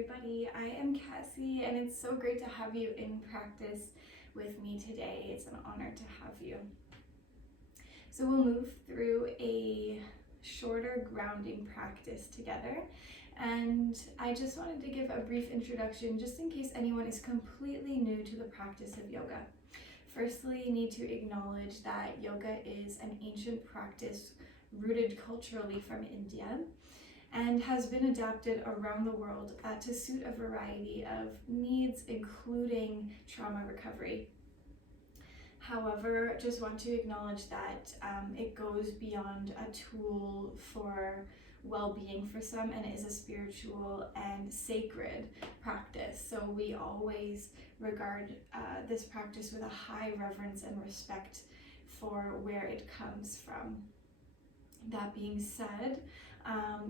everybody. I am Cassie, and it's so great to have you in practice with me today. It's an honor to have you. So we'll move through a shorter grounding practice together, and I just wanted to give a brief introduction just in case anyone is completely new to the practice of yoga. Firstly, you need to acknowledge that yoga is an ancient practice rooted culturally from India and has been adapted around the world to suit a variety of needs, including trauma recovery. However, just want to acknowledge that it goes beyond a tool for well-being for some, and it is a spiritual and sacred practice. So we always regard this practice with a high reverence and respect for where it comes from. That being said,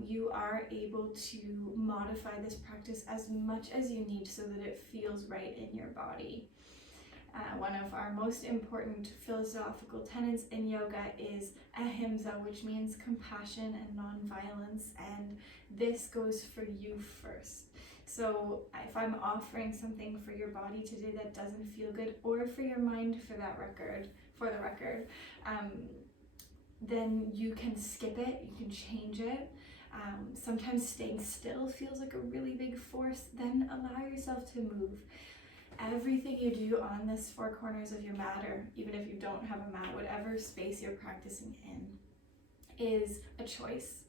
you are able to modify this practice as much as you need so that it feels right in your body. One of our most important philosophical tenets in yoga is ahimsa, which means compassion and non-violence, and this goes for you first. So if I'm offering something for your body today that doesn't feel good, or for your mind for the record, then you can skip it, you can change it. Sometimes staying still feels like a really big force. Then allow yourself to move. Everything you do on this four corners of your mat, or even if you don't have a mat, whatever space you're practicing in, is a choice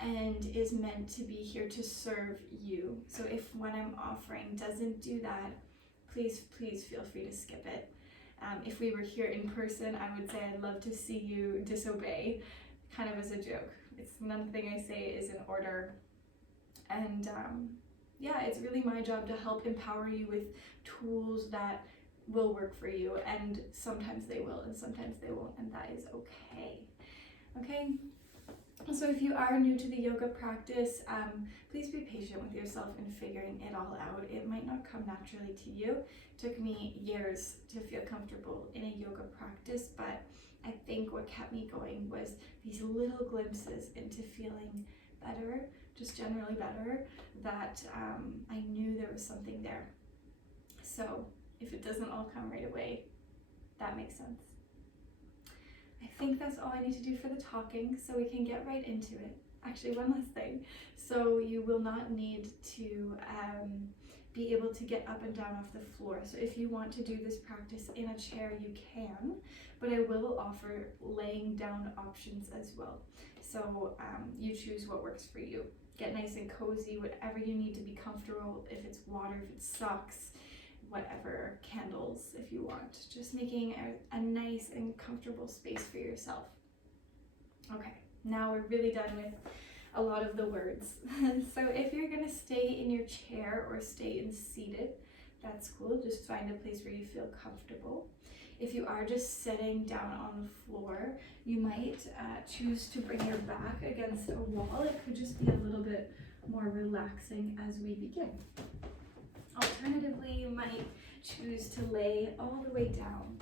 and is meant to be here to serve you. So if what I'm offering doesn't do that, please feel free to skip it. If we were here in person, I would say I'd love to see you disobey, kind of as a joke. It's nothing I say is in order. And yeah, it's really my job to help empower you with tools that will work for you. And sometimes they will, and sometimes they won't, and that is okay. Okay? So if you are new to the yoga practice, please be patient with yourself in figuring it all out. It might not come naturally to you. It took me years to feel comfortable in a yoga practice, but I think what kept me going was these little glimpses into feeling better, just generally better, that I knew there was something there. So if it doesn't all come right away, that makes sense. I think that's all I need to do for the talking, so we can get right into it. Actually, one last thing. So you will not need to be able to get up and down off the floor. So if you want to do this practice in a chair, you can, but I will offer laying down options as well. So you choose what works for you. Get nice and cozy, whatever you need to be comfortable, if it's water, if it's socks, whatever, candles if you want. Just making a nice and comfortable space for yourself. Okay, now we're really done with a lot of the words. So if you're gonna stay in your chair or stay in seated, that's cool. Just find a place where you feel comfortable. If you are just sitting down on the floor, you might choose to bring your back against a wall. It could just be a little bit more relaxing as we begin. Alternatively, you might choose to lay all the way down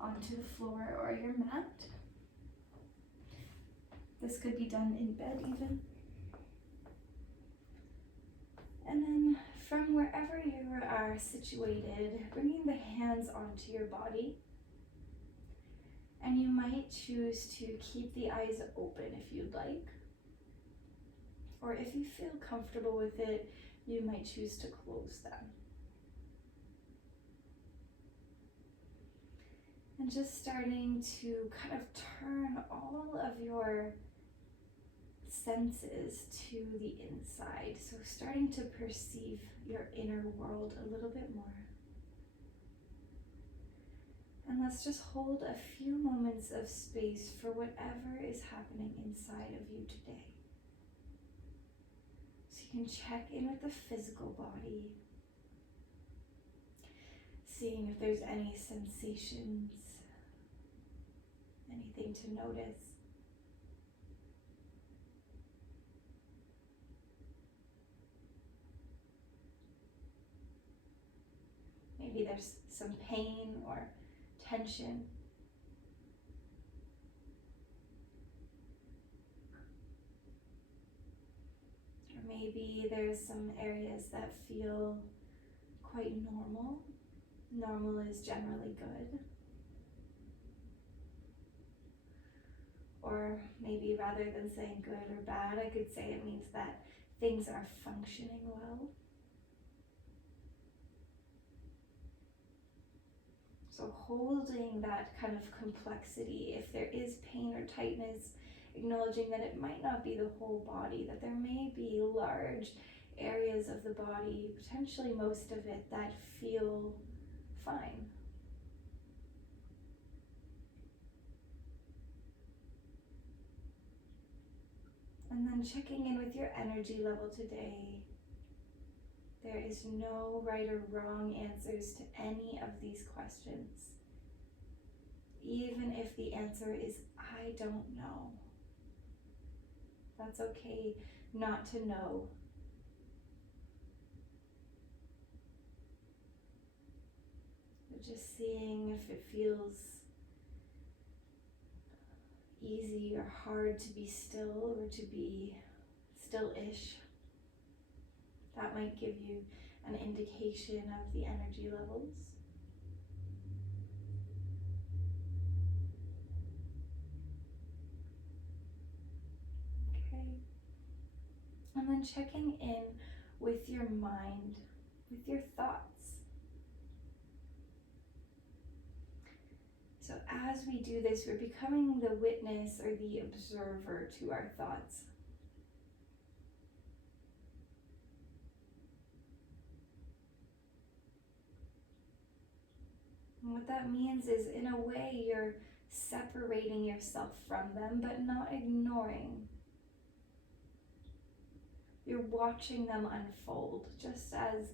onto the floor or your mat. This could be done in bed even. And then from wherever you are situated, bringing the hands onto your body. And you might choose to keep the eyes open if you'd like. Or if you feel comfortable with it, you might choose to close them. And just starting to kind of turn all of your senses to the inside. So starting to perceive your inner world a little bit more. And let's just hold a few moments of space for whatever is happening inside of you today. So you can check in with the physical body, seeing if there's any sensations, anything to notice. Maybe there's some pain or tension. Or maybe there's some areas that feel quite normal. Normal is generally good. Or maybe rather than saying good or bad, I could say it means that things are functioning well. So holding that kind of complexity, if there is pain or tightness, acknowledging that it might not be the whole body, that there may be large areas of the body, potentially most of it, that feel fine. And then checking in with your energy level today. There is no right or wrong answers to any of these questions. Even if the answer is, I don't know. That's okay not to know. But just seeing if it feels easy or hard to be still or to be still-ish. That might give you an indication of the energy levels. Okay. And then checking in with your mind, with your thoughts. So as we do this, we're becoming the witness or the observer to our thoughts. And what that means is, in a way, you're separating yourself from them, but not ignoring. You're watching them unfold, just as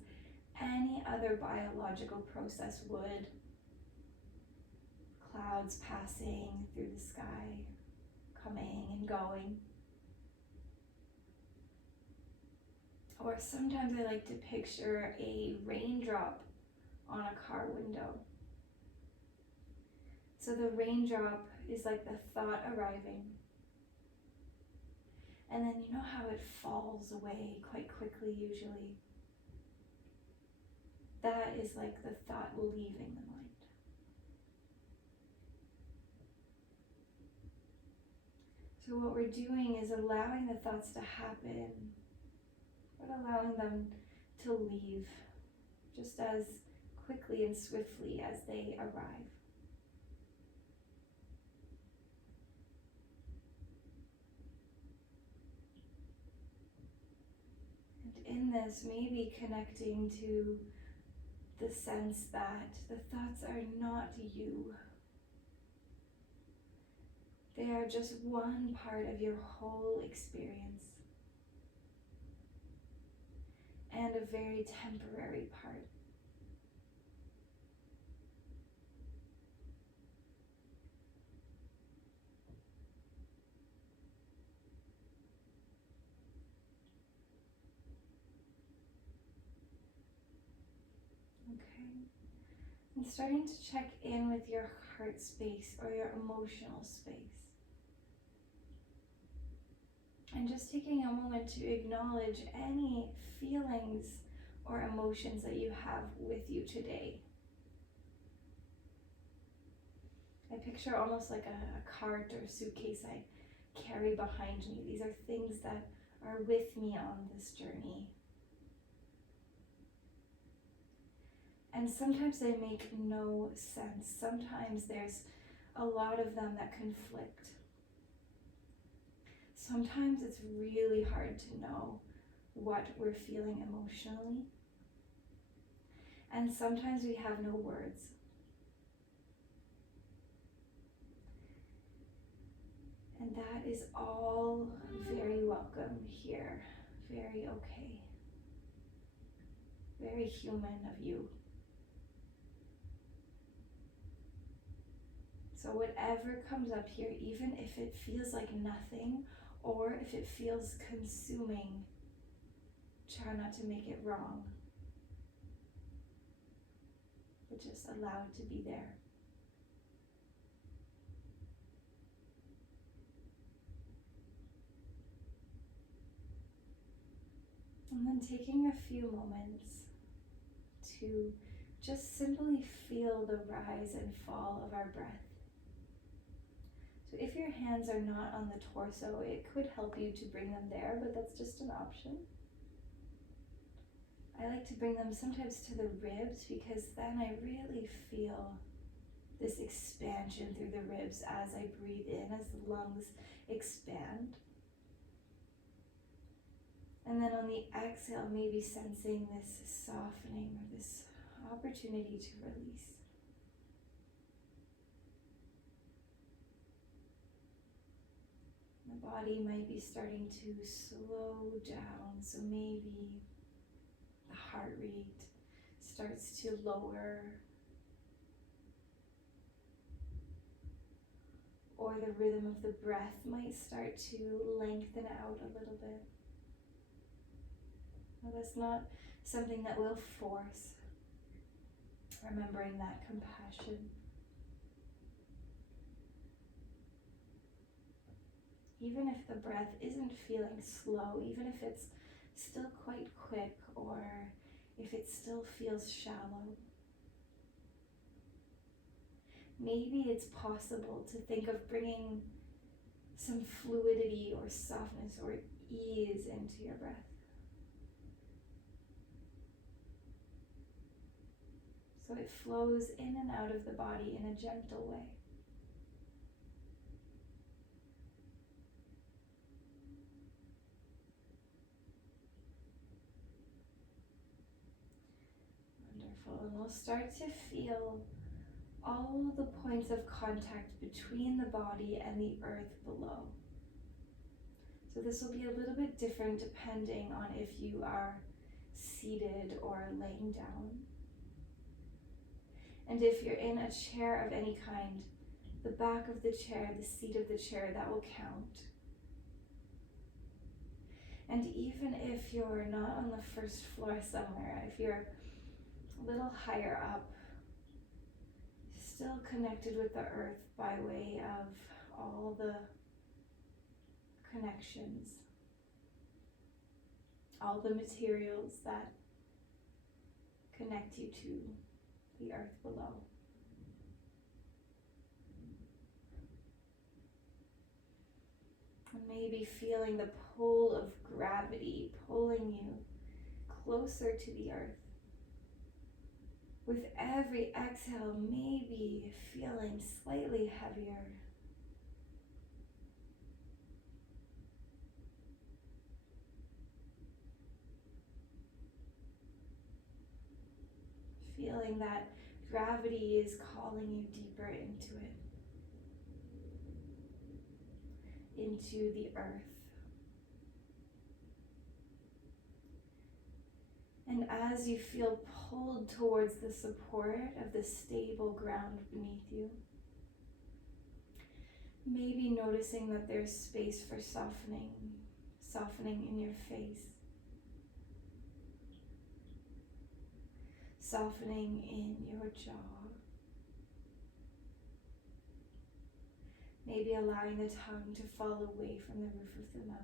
any other biological process would. Clouds passing through the sky, coming and going. Or sometimes I like to picture a raindrop on a car window. So the raindrop is like the thought arriving. And then you know how it falls away quite quickly usually? That is like the thought leaving the mind. So what we're doing is allowing the thoughts to happen, but allowing them to leave just as quickly and swiftly as they arrive. And in this, maybe connecting to the sense that the thoughts are not you. They are just one part of your whole experience, and a very temporary part. Okay. And starting to check in with your heart space or your emotional space. And just taking a moment to acknowledge any feelings or emotions that you have with you today. I picture almost like a cart or suitcase I carry behind me. These are things that are with me on this journey. And sometimes they make no sense. Sometimes there's a lot of them that conflict. Sometimes it's really hard to know what we're feeling emotionally. And sometimes we have no words. And that is all very welcome here. Very okay. Very human of you. So whatever comes up here, even if it feels like nothing, or if it feels consuming, try not to make it wrong, but just allow it to be there. And then taking a few moments to just simply feel the rise and fall of our breath. So if your hands are not on the torso, it could help you to bring them there, but that's just an option. I like to bring them sometimes to the ribs because then I really feel this expansion through the ribs as I breathe in, as the lungs expand. And then on the exhale, maybe sensing this softening or this opportunity to release. The body might be starting to slow down, so maybe the heart rate starts to lower, or the rhythm of the breath might start to lengthen out a little bit. Now, that's not something that we'll force. Remembering that compassion. Even if the breath isn't feeling slow, even if it's still quite quick, or if it still feels shallow, maybe it's possible to think of bringing some fluidity or softness or ease into your breath. So it flows in and out of the body in a gentle way. Wonderful. And we'll start to feel all the points of contact between the body and the earth below. So this will be a little bit different depending on if you are seated or laying down. And if you're in a chair of any kind, the back of the chair, the seat of the chair, that will count. And even if you're not on the first floor somewhere, if you're a little higher up, still connected with the earth by way of all the connections, all the materials that connect you to the earth below. And maybe feeling the pull of gravity pulling you closer to the earth. With every exhale, maybe feeling slightly heavier. Feeling that gravity is calling you deeper into it, into the earth. And as you feel pulled towards the support of the stable ground beneath you, maybe noticing that there's space for softening in your face, softening in your jaw, maybe allowing the tongue to fall away from the roof of the mouth.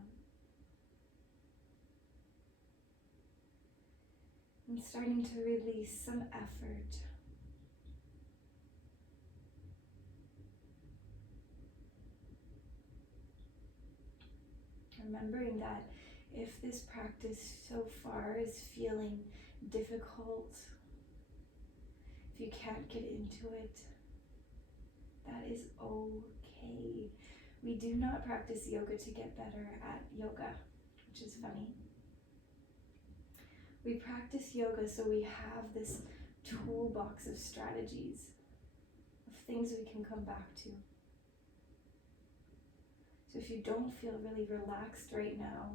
And starting to release some effort. Remembering that if this practice so far is feeling difficult, if you can't get into it, that is okay. We do not practice yoga to get better at yoga, which is funny. We practice yoga so we have this toolbox of strategies, of things we can come back to. So if you don't feel really relaxed right now,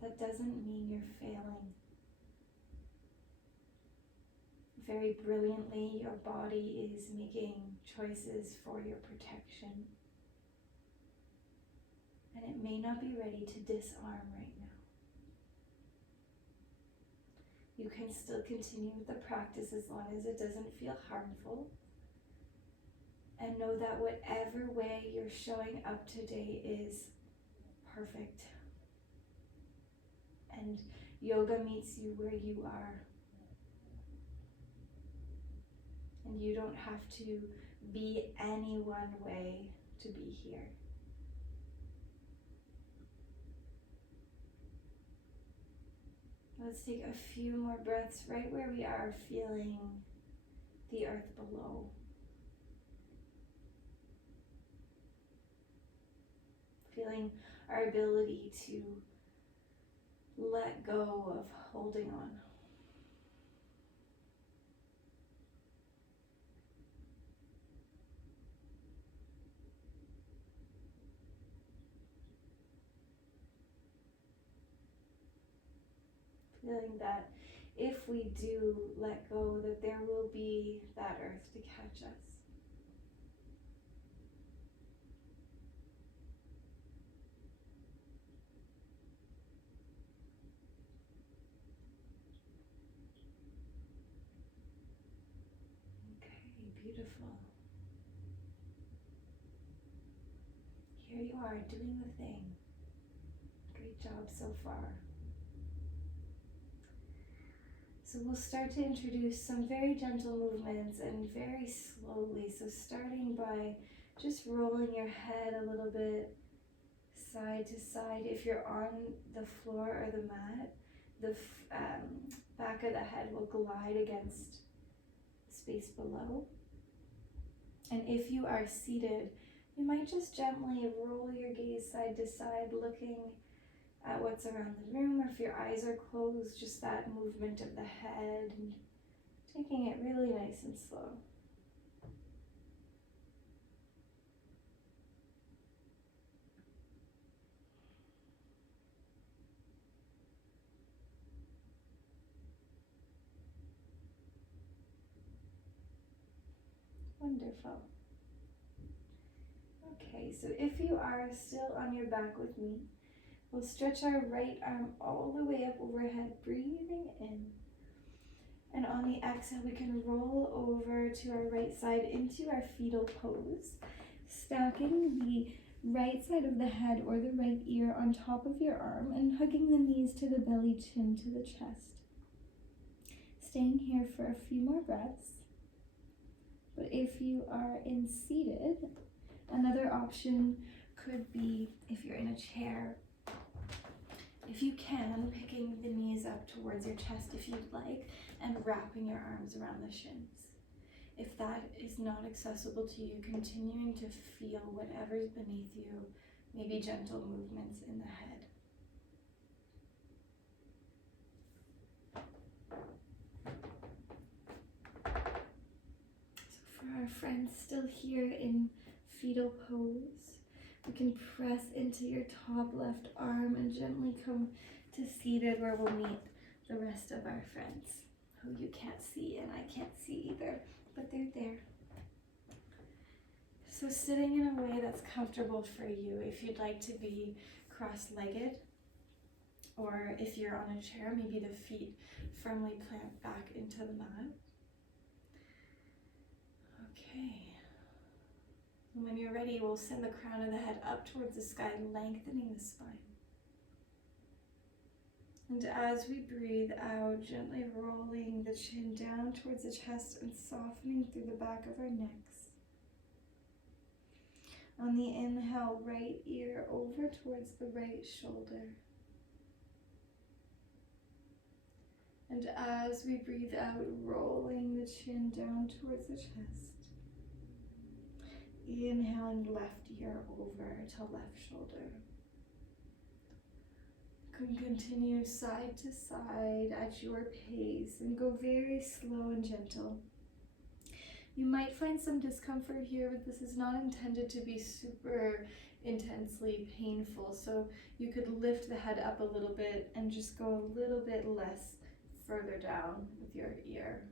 that doesn't mean you're failing. Very brilliantly, your body is making choices for your protection. And it may not be ready to disarm right now. You can still continue with the practice as long as it doesn't feel harmful. And know that whatever way you're showing up today is perfect. and yoga meets you where you are. And you don't have to be any one way to be here. Let's take a few more breaths right where we are, feeling the earth below. Feeling our ability to let go of holding on. Feeling that if we do let go, that there will be that earth to catch us. Okay, beautiful. Here you are doing the thing. Great job so far. So we'll start to introduce some very gentle movements and very slowly. So starting by just rolling your head a little bit side to side. If you're on the floor or the mat, the back of the head will glide against the space below. And if you are seated, you might just gently roll your gaze side to side, looking at what's around the room, or if your eyes are closed, just that movement of the head, and taking it really nice and slow. Wonderful. Okay, so if you are still on your back with me, we'll stretch our right arm all the way up overhead, breathing in. And on the exhale, we can roll over to our right side into our fetal pose, stacking the right side of the head or the right ear on top of your arm and hugging the knees to the belly, chin to the chest. Staying here for a few more breaths. But if you are in seated, another option could be, if you're in a chair, if you can, picking the knees up towards your chest if you'd like, and wrapping your arms around the shins. If that is not accessible to you, continuing to feel whatever's beneath you, maybe gentle movements in the head. So for our friends still here in fetal pose, we can press into your top left arm and gently come to seated, where we'll meet the rest of our friends who you can't see and I can't see either, but they're there. So sitting in a way that's comfortable for you, if you'd like to be cross-legged, or if you're on a chair, maybe the feet firmly plant back into the mat. Okay. And when you're ready, we'll send the crown of the head up towards the sky, lengthening the spine. And as we breathe out, gently rolling the chin down towards the chest and softening through the back of our necks. On the inhale, right ear over towards the right shoulder. And as we breathe out, rolling the chin down towards the chest. Inhaling left ear over to left shoulder. You can continue side to side at your pace and go very slow and gentle. You might find some discomfort here, but this is not intended to be super intensely painful. So you could lift the head up a little bit and just go a little bit less further down with your ear.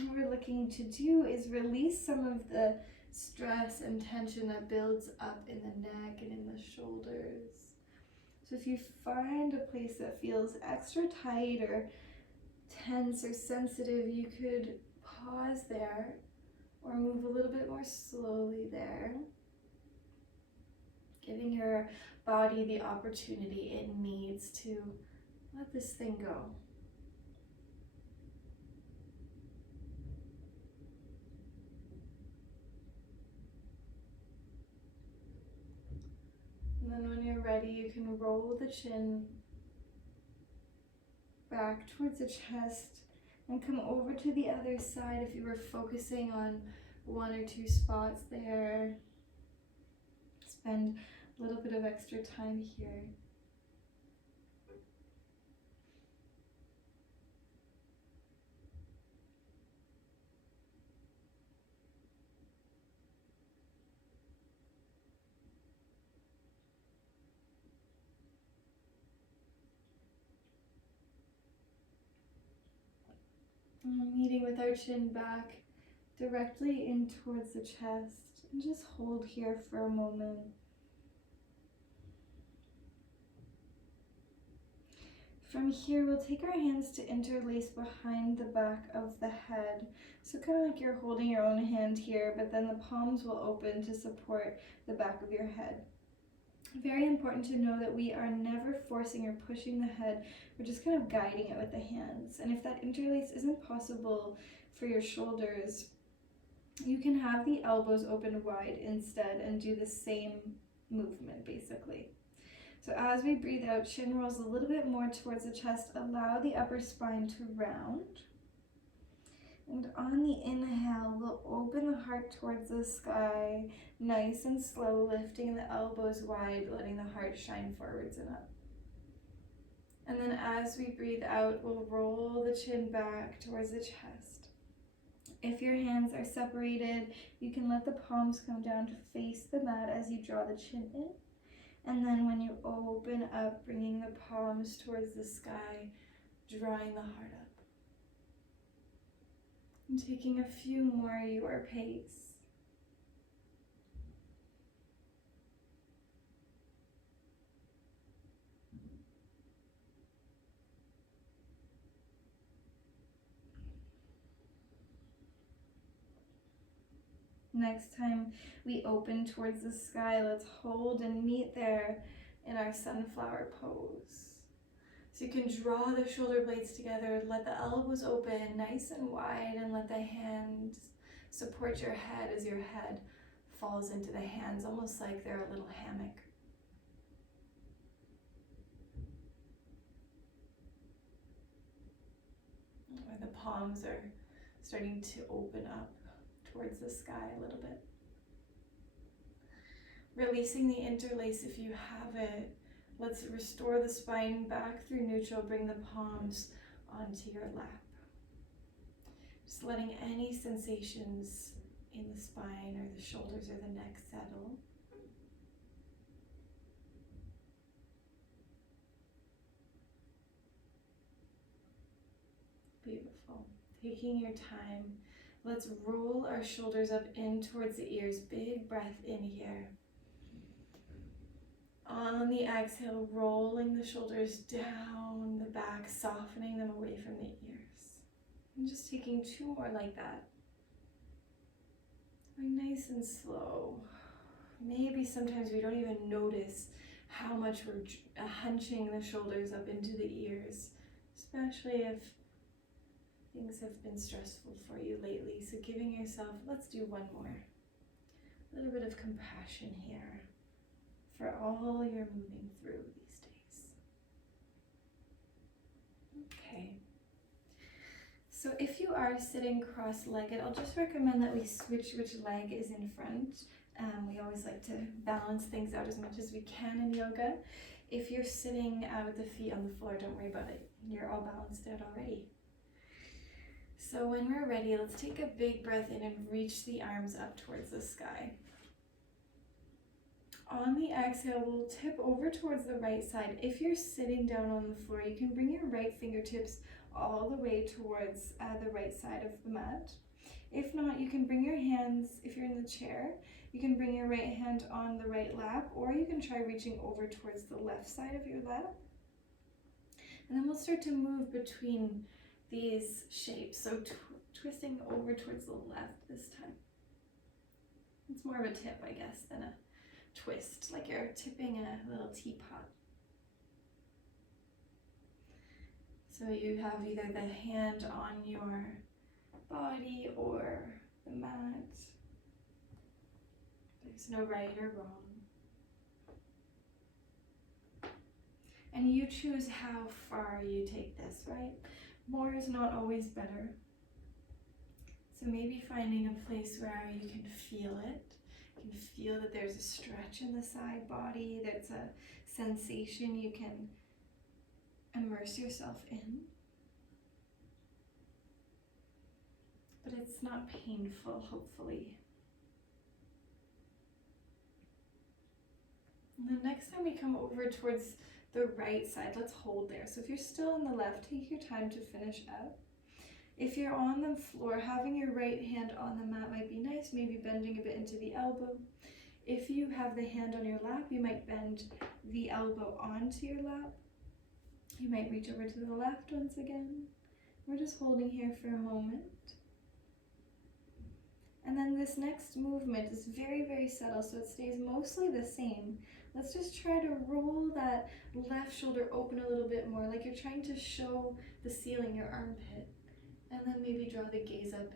What we're looking to do is release some of the stress and tension that builds up in the neck and in the shoulders. So if you find a place that feels extra tight or tense or sensitive, you could pause there or move a little bit more slowly there. Giving your body the opportunity it needs to let this thing go. And then when you're ready, you can roll the chin back towards the chest and come over to the other side if you were focusing on one or two spots there. Spend a little bit of extra time here. Meeting with our chin back directly in towards the chest, and just hold here for a moment. From here, we'll take our hands to interlace behind the back of the head. So kind of like you're holding your own hand here, but then the palms will open to support the back of your head. Very important to know that we are never forcing or pushing the head. We're just kind of guiding it with the hands. And if that interlace isn't possible for your shoulders, you can have the elbows open wide instead and do the same movement basically. So as we breathe out, chin rolls a little bit more towards the chest. Allow the upper spine to round. And on the inhale, we'll open the heart towards the sky, nice and slow, lifting the elbows wide, letting the heart shine forwards and up. And then as we breathe out, we'll roll the chin back towards the chest. If your hands are separated, you can let the palms come down to face the mat as you draw the chin in. And then when you open up, bringing the palms towards the sky, drawing the heart up. And taking a few more at your pace. Next time we open towards the sky, let's hold and meet there in our sunflower pose. So you can draw the shoulder blades together, let the elbows open nice and wide, and let the hands support your head as your head falls into the hands, almost like they're a little hammock. Or the palms are starting to open up towards the sky a little bit. Releasing the interlace if you have it. Let's restore the spine back through neutral. Bring the palms onto your lap. Just letting any sensations in the spine or the shoulders or the neck settle. Beautiful. Taking your time. Let's roll our shoulders up in towards the ears. Big breath in here. On the exhale, rolling the shoulders down the back, softening them away from the ears. And just taking two more like that. Going nice and slow. Maybe sometimes we don't even notice how much we're hunching the shoulders up into the ears, especially if things have been stressful for you lately. So giving yourself, let's do one more. A little bit of compassion here for all you're moving through these days. Okay. So if you are sitting cross-legged, I'll just recommend that we switch which leg is in front. We always like to balance things out as much as we can in yoga. If you're sitting with the feet on the floor, don't worry about it. You're all balanced out already. So when we're ready, let's take a big breath in and reach the arms up towards the sky. On the exhale, we'll tip over towards the right side. If you're sitting down on the floor, you can bring your right fingertips all the way towards the right side of the mat. If not, you can bring your hands, if you're in the chair, you can bring your right hand on the right lap, or you can try reaching over towards the left side of your lap. And then we'll start to move between these shapes. So twisting over towards the left this time. It's more of a tip, I guess, than a twist, like you're tipping a little teapot. So you have either the hand on your body or the mat. There's no right or wrong. And you choose how far you take this, right? More is not always better. So maybe finding a place where you can feel it. You can feel that there's a stretch in the side body. There's a sensation you can immerse yourself in. But it's not painful, hopefully. And the next time we come over towards the right side, let's hold there. So if you're still on the left, take your time to finish up. If you're on the floor, having your right hand on the mat might be nice, maybe bending a bit into the elbow. If you have the hand on your lap, you might bend the elbow onto your lap. You might reach over to the left once again. We're just holding here for a moment. And then this next movement is very, very subtle, so it stays mostly the same. Let's just try to roll that left shoulder open a little bit more, like you're trying to show the ceiling, your armpit. And then maybe draw the gaze up,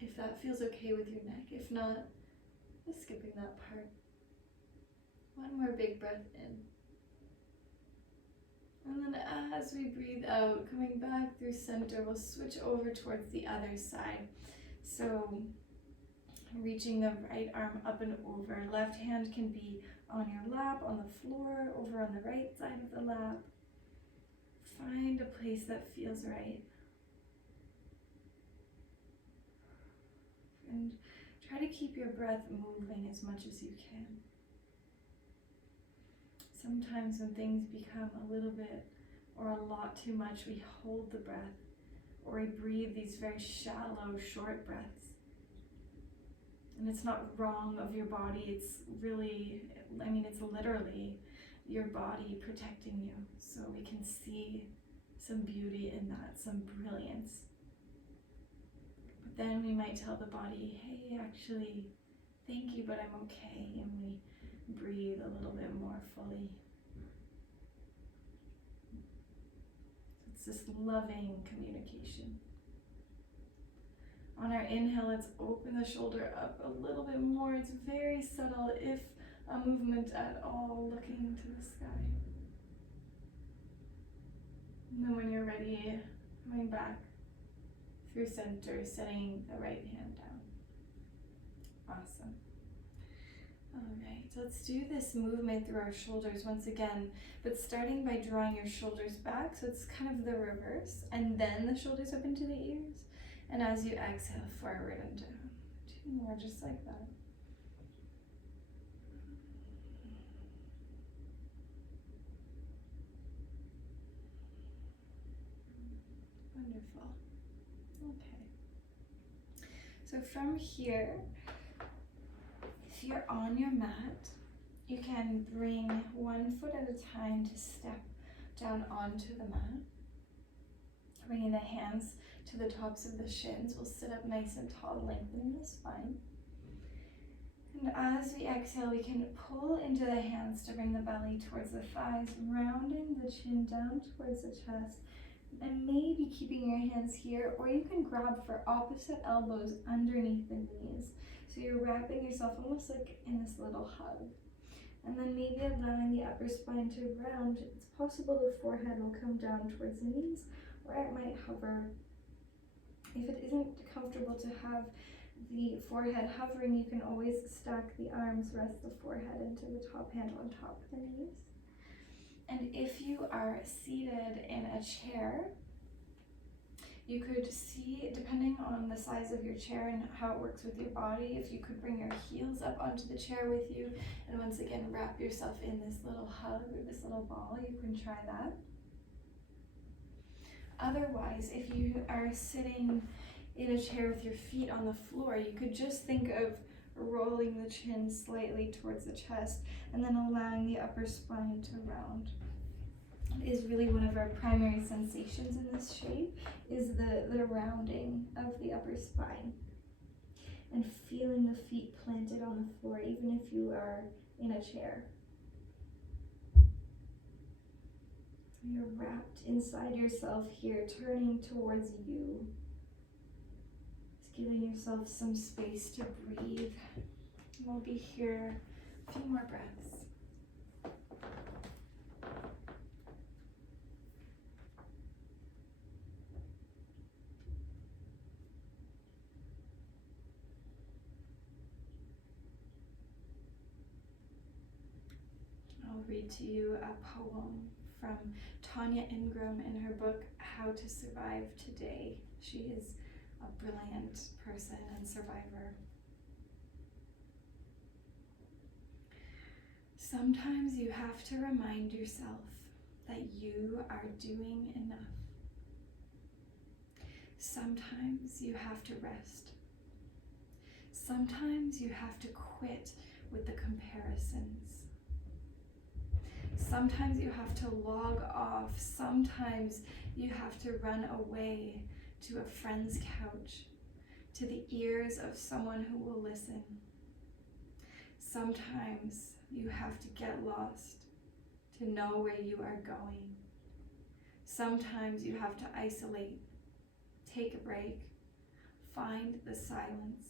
if that feels okay with your neck. If not, just skipping that part. One more big breath in. And then as we breathe out, coming back through center, we'll switch over towards the other side. So reaching the right arm up and over. Left hand can be on your lap, on the floor, over on the right side of the lap. Find a place that feels right. And try to keep your breath moving as much as you can. Sometimes when things become a little bit or a lot too much, we hold the breath or we breathe these very shallow, short breaths. And it's not wrong of your body, it's really, it's literally your body protecting you. So we can see some beauty in that, some brilliance. But then we might tell the body, hey, actually, thank you, but I'm okay. And we breathe a little bit more fully. It's this loving communication. On our inhale, let's open the shoulder up a little bit more. It's very subtle, if a movement at all, looking to the sky. And then when you're ready, coming back through center, setting the right hand down. Awesome. All right, so let's do this movement through our shoulders once again, but starting by drawing your shoulders back, so it's kind of the reverse, and then the shoulders up into the ears, and as you exhale, forward and down. 2 more, just like that. Wonderful. Okay. So from here, if you're on your mat, you can bring 1 foot at a time to step down onto the mat. Bringing the hands to the tops of the shins. We'll sit up nice and tall, lengthening the spine. And as we exhale, we can pull into the hands to bring the belly towards the thighs, rounding the chin down towards the chest, and maybe keeping your hands here, or you can grab for opposite elbows underneath the knees. So you're wrapping yourself almost like in this little hug. And then maybe allowing the upper spine to round. It's possible the forehead will come down towards the knees, or it might hover. If it isn't comfortable to have the forehead hovering, you can always stack the arms, rest the forehead into the top hand on top of the knees. And if you are seated in a chair, you could see, depending on the size of your chair and how it works with your body, if you could bring your heels up onto the chair with you, and once again wrap yourself in this little hug or this little ball, you can try that. Otherwise, if you are sitting in a chair with your feet on the floor, you could just think of rolling the chin slightly towards the chest and then allowing the upper spine to round. It is really one of our primary sensations in this shape, is the rounding of the upper spine. And feeling the feet planted on the floor, even if you are in a chair. You're wrapped inside yourself here, turning towards you. Just giving yourself some space to breathe. We'll be here a few more breaths. I'll read to you a poem from Tanya Ingram in her book, How to Survive Today. She is a brilliant person and survivor. Sometimes you have to remind yourself that you are doing enough. Sometimes you have to rest. Sometimes you have to quit with the comparisons. Sometimes you have to log off. Sometimes you have to run away to a friend's couch, to the ears of someone who will listen. Sometimes you have to get lost to know where you are going. Sometimes you have to isolate, take a break, find the silence.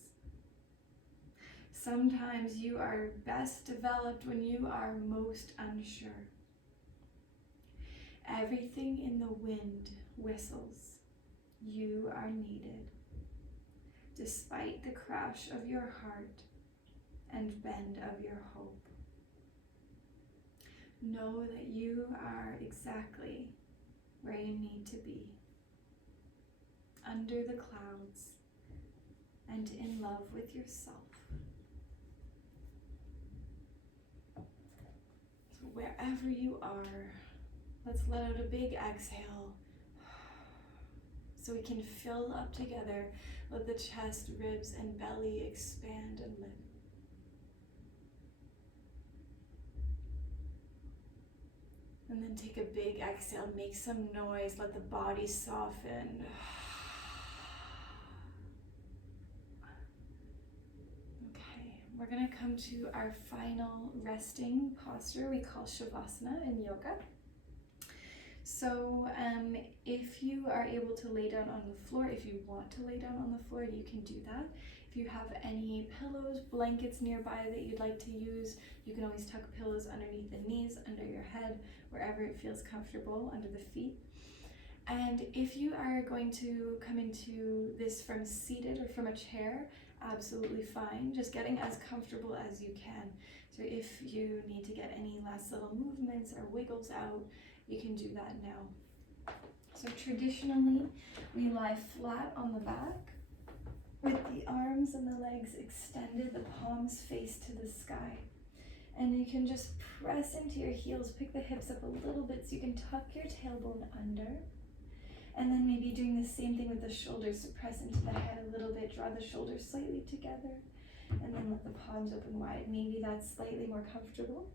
Sometimes you are best developed when you are most unsure. Everything in the wind whistles. You are needed. Despite the crash of your heart and bend of your hope. Know that you are exactly where you need to be. Under the clouds and in love with yourself. So wherever you are, let's let out a big exhale so we can fill up together. Let the chest, ribs, and belly expand and lift. And then take a big exhale, make some noise, let the body soften. Okay, we're gonna come to our final resting posture we call Shavasana in yoga. So if you are able to lay down on the floor, if you want to lay down on the floor, you can do that. If you have any pillows, blankets nearby that you'd like to use, you can always tuck pillows underneath the knees, under your head, wherever it feels comfortable, under the feet. And if you are going to come into this from seated or from a chair, absolutely fine. Just getting as comfortable as you can. So if you need to get any last little movements or wiggles out, you can do that now. So traditionally, we lie flat on the back with the arms and the legs extended, the palms face to the sky. And you can just press into your heels, pick the hips up a little bit so you can tuck your tailbone under. And then maybe doing the same thing with the shoulders, so press into the head a little bit, draw the shoulders slightly together, and then let the palms open wide. Maybe that's slightly more comfortable.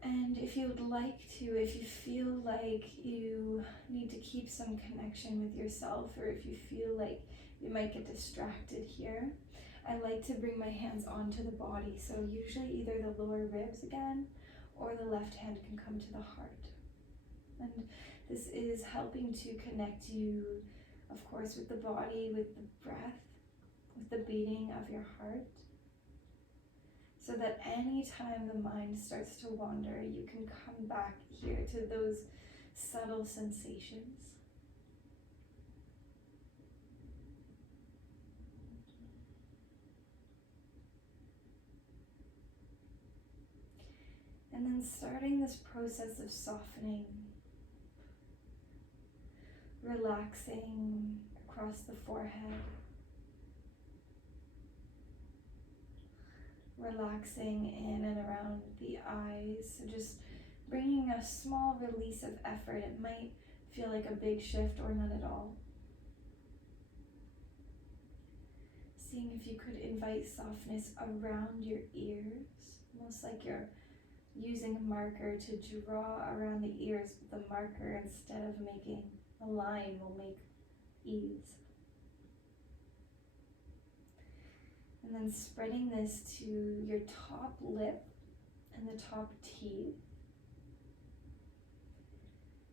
And if you would like to, if you feel like you need to keep some connection with yourself, or if you feel like you might get distracted here, I like to bring my hands onto the body. So usually either the lower ribs again, or the left hand can come to the heart. And this is helping to connect you, of course, with the body, with the breath, with the beating of your heart. So that anytime the mind starts to wander, you can come back here to those subtle sensations. And then starting this process of softening, relaxing across the forehead, relaxing in and around the eyes, so just bringing a small release of effort. It might feel like a big shift or none at all. Seeing if you could invite softness around your ears, almost like you're using a marker to draw around the ears, but the marker, instead of making a line, will make ease. And then spreading this to your top lip and the top teeth.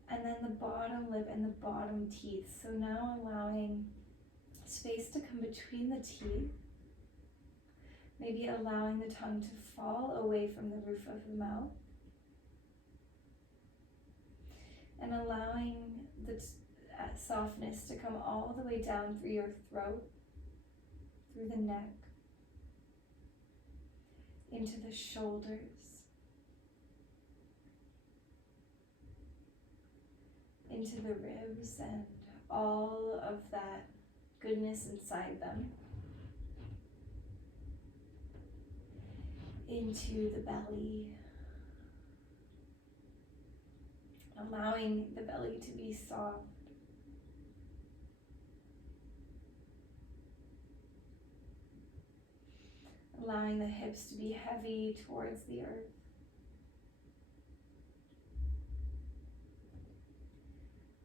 And then the bottom lip and the bottom teeth. So now allowing space to come between the teeth. Maybe allowing the tongue to fall away from the roof of the mouth. And allowing the softness to come all the way down through your throat, through the neck, into the shoulders, into the ribs, and all of that goodness inside them, into the belly, allowing the belly to be soft. Allowing the hips to be heavy towards the earth.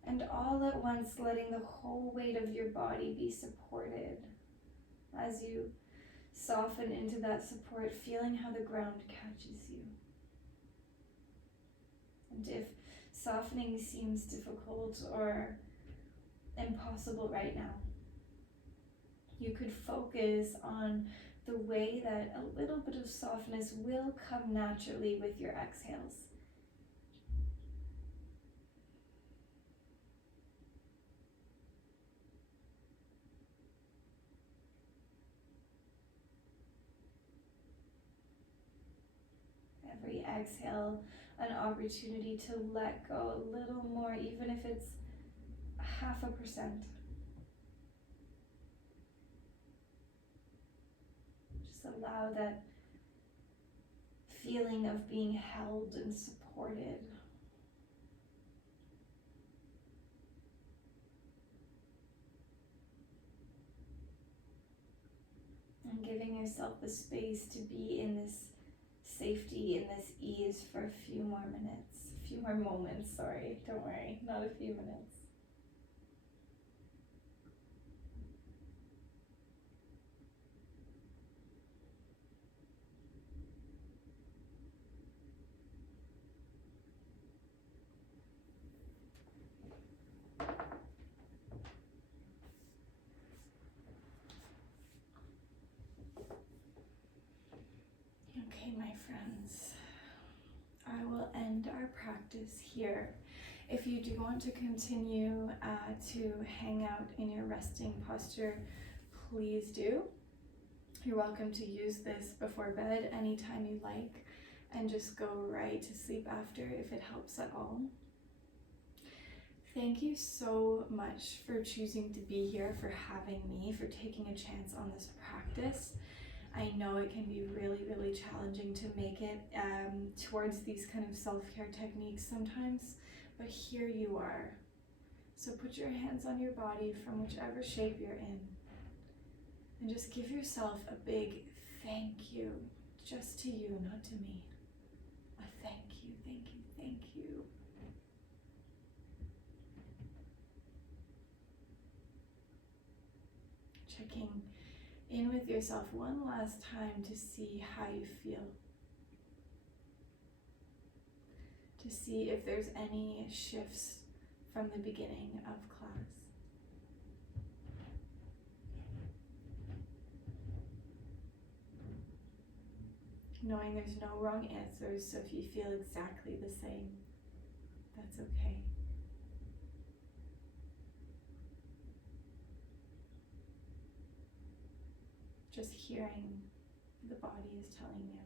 And all at once letting the whole weight of your body be supported as you soften into that support, feeling how the ground catches you. And if softening seems difficult or impossible right now, you could focus on the way that a little bit of softness will come naturally with your exhales. Every exhale, an opportunity to let go a little more, even if it's 0.5%. Allow that feeling of being held and supported. And giving yourself the space to be in this safety, in this ease for a few more moments, sorry, don't worry, not a few minutes. Okay, my friends, I will end our practice here. If you do want to continue to hang out in your resting posture, please do. You're welcome to use this before bed anytime you like, and just go right to sleep after if it helps at all. Thank you so much for choosing to be here, for having me, for taking a chance on this practice. I know it can be really, really challenging to make it towards these kind of self-care techniques sometimes, but here you are. So put your hands on your body from whichever shape you're in, and just give yourself a big thank you, just to you, not to me. A thank you, thank you, thank you. Checking in with yourself one last time to see how you feel. To see if there's any shifts from the beginning of class. Knowing there's no wrong answers, so if you feel exactly the same, that's okay. Just hearing the body is telling you.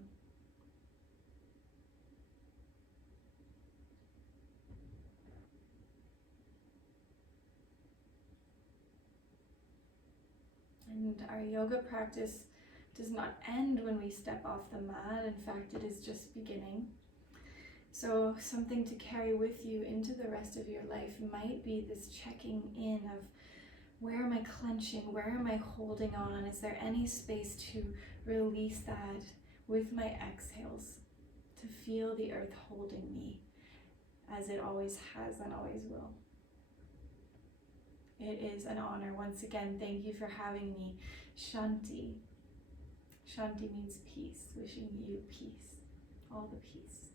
And our yoga practice does not end when we step off the mat. In fact, it is just beginning. So something to carry with you into the rest of your life might be this checking in of, where am I clenching? Where am I holding on? Is there any space to release that with my exhales, to feel the earth holding me as it always has and always will? It is an honor. Once again, thank you for having me. Shanti. Shanti means peace, wishing you peace, all the peace.